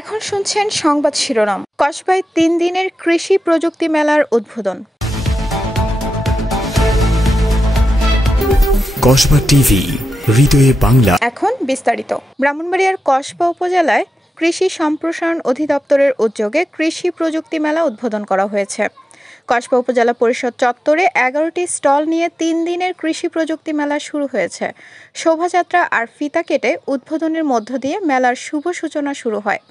এখন শুনছেন সংবাদ শিরোনাম। কসবায় 3 দিনের কৃষি প্রযুক্তি মেলার উদ্বোধন। কসবা টিভি, হৃদয়ে বাংলা। এখন বিস্তারিত। ব্রাহ্মণবাড়িয়ার কসবা উপজেলায় কৃষি সম্প্রসারণ অধিদপ্তরের উদ্যোগে কৃষি প্রযুক্তি মেলা উদ্বোধন করা হয়েছে। কসবা উপজেলা পরিষদ চত্বরে 11টি স্টল নিয়ে 3 দিনের কৃষি প্রযুক্তি মেলা শুরু হয়েছে। শোভাযাত্রা আর ফিতা কেটে উদ্বোধনের মধ্য দিয়ে মেলার শুভ সূচনা শুরু হয়।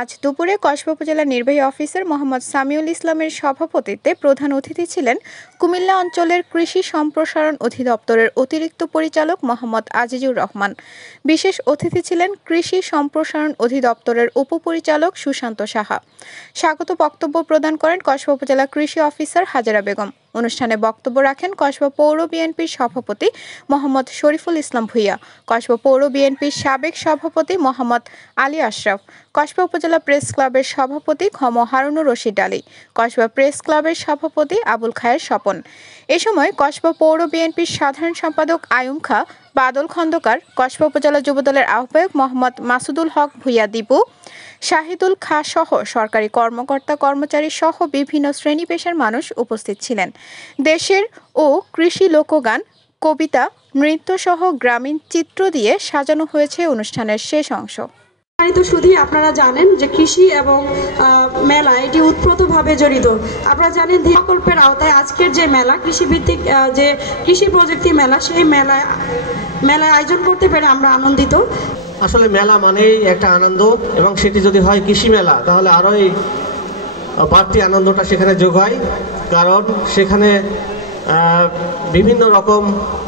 আজ দুপুরে কসবা উপজেলা নির্বাহী অফিসার মোহাম্মদ সামিউল ইসলামের সভাপতিত্বে প্রধান অতিথি ছিলেন কুমিল্লা অঞ্চলের কৃষি সম্প্রসারণ অধিদপ্তরের অতিরিক্ত পরিচালক মোহাম্মদ আজিজুর রহমান। বিশেষ অতিথি ছিলেন কৃষি সম্প্রসারণ অধিদপ্তরের উপপরিচালক সুশান্ত সাহা। স্বাগত বক্তব্য প্রদান করেন কসবা উপজেলা কৃষি অফিসার হাজেরা বেগম। অনুষ্ঠানে বক্তব্য রাখেন কসবা পৌর বিএনপির সভাপতি মোহাম্মদ শরীফুল ইসলাম ভূঁইয়া, কসবা পৌর বিএনপির সাবেক সভাপতি মোহাম্মদ আলী আশরাফ, কসবা উপজেলা প্রেস ক্লাবের সভাপতি খম হারুনুর রশিদ আলী, কসবা প্রেস ক্লাবের সভাপতি আবুল খায়ের স্বপন। এ সময় কসবা পৌর বিএনপির সাধারণ সম্পাদক আয়ুম খা, বাদল খন্দকার, কসবা উপজেলা যুবদলের আহ্বায়ক মোহাম্মদ মাসুদুল হক ভূঁইয়া দীপু, শাহিদুল খা সহ সরকারি কর্মকর্তা কর্মচারী সহ বিভিন্ন শ্রেণী পেশার মানুষ উপস্থিত ছিলেন। দেশের ও কৃষি লোকগান, কবিতা, নৃত্য সহ গ্রামীণ চিত্র দিয়ে সাজানো হয়েছে অনুষ্ঠানের শেষ অংশ। শুধু আপনারা জানেন যে কৃষি এবং মেলা এটি ওতপ্রোতভাবে জড়িত। আপনারা জানেন প্রকল্পের আওতায় আজকের যে মেলা কৃষি ভিত্তিক যে কৃষি প্রযুক্তি মেলা, সেই মেলায় আয়োজন করতে পেরে আমরা আনন্দিত। আসলে মেলা মানেই একটা আনন্দ, এবং সেটি যদি হয় কৃষি মেলা তাহলে আরোই বাড়তি আনন্দটা সেখানে যোগ হয়। কারণ সেখানে বিভিন্ন রকম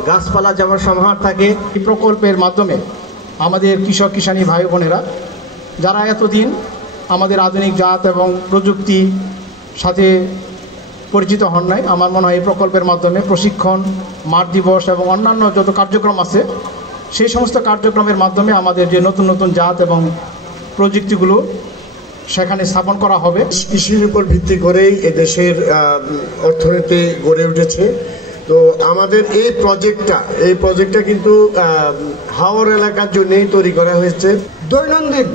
গাছপালা যেমন সমাহার থাকে। এই প্রকল্পের মাধ্যমে আমাদের কৃষক কিষানী ভাই বোনেরা যারা এতদিন আমাদের আধুনিক জাত এবং প্রযুক্তি সাথে পরিচিত হন নাই, আমার মনে হয় এই প্রকল্পের মাধ্যমে প্রশিক্ষণ, মাঠ দিবস এবং অন্যান্য যত কার্যক্রম আছে সেই সমস্ত কার্যক্রমের মাধ্যমে আমাদের যে নতুন নতুন জাত এবং প্রযুক্তিগুলো সেখানে স্থাপন করা হবে। কৃষির উপর ভিত্তি করেই এদেশের অর্থনীতি গড়ে উঠেছে। তো আমাদের এই প্রজেক্টটা কিন্তু হাওর এলাকার জন্যই তৈরি করা হয়েছে। দৈনন্দিন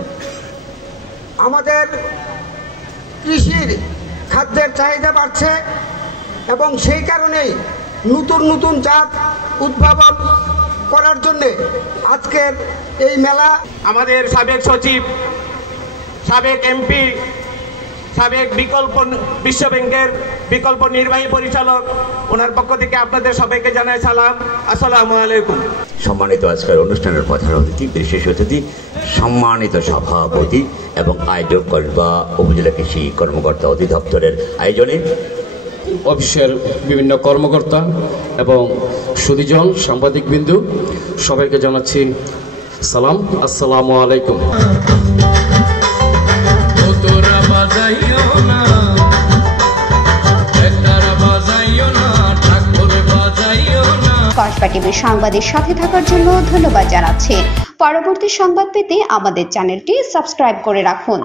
আমাদের কৃষির খাদ্যের চাহিদা বাড়ছে, এবং সেই কারণেই নতুন নতুন জাত উদ্ভাবন করার জন্যে আজকের এই মেলা। আমাদের সাবেক সচিব, সাবেক এমপি, সাবেক বিশ্ব ব্যাংকের বিকল্প নির্বাহী পরিচালক, ওনার পক্ষ থেকে আপনাদের সবাইকে জানাই সালাম, আসসালামু আলাইকুম। সম্মানিত আজকের অনুষ্ঠানের প্রধান অতিথি, বিশেষ অতিথি, সম্মানিত সভাপতি এবং আয়োজক কসবা উপজেলা কৃষি কর্মকর্তা অধিদপ্তরের আয়োজনে অফিসের বিভিন্ন কর্মকর্তা এবং সুধীজন সাংবাদিকবৃন্দু সবাইকে জানাচ্ছি সালাম, আসসালামু আলাইকুম। কসবা টিভির সংবাদের সাথে থাকার জন্য ধন্যবাদ জানাচ্ছি। পরবর্তী সংবাদ পেতে আমাদের চ্যানেলটি সাবস্ক্রাইব করে রাখুন।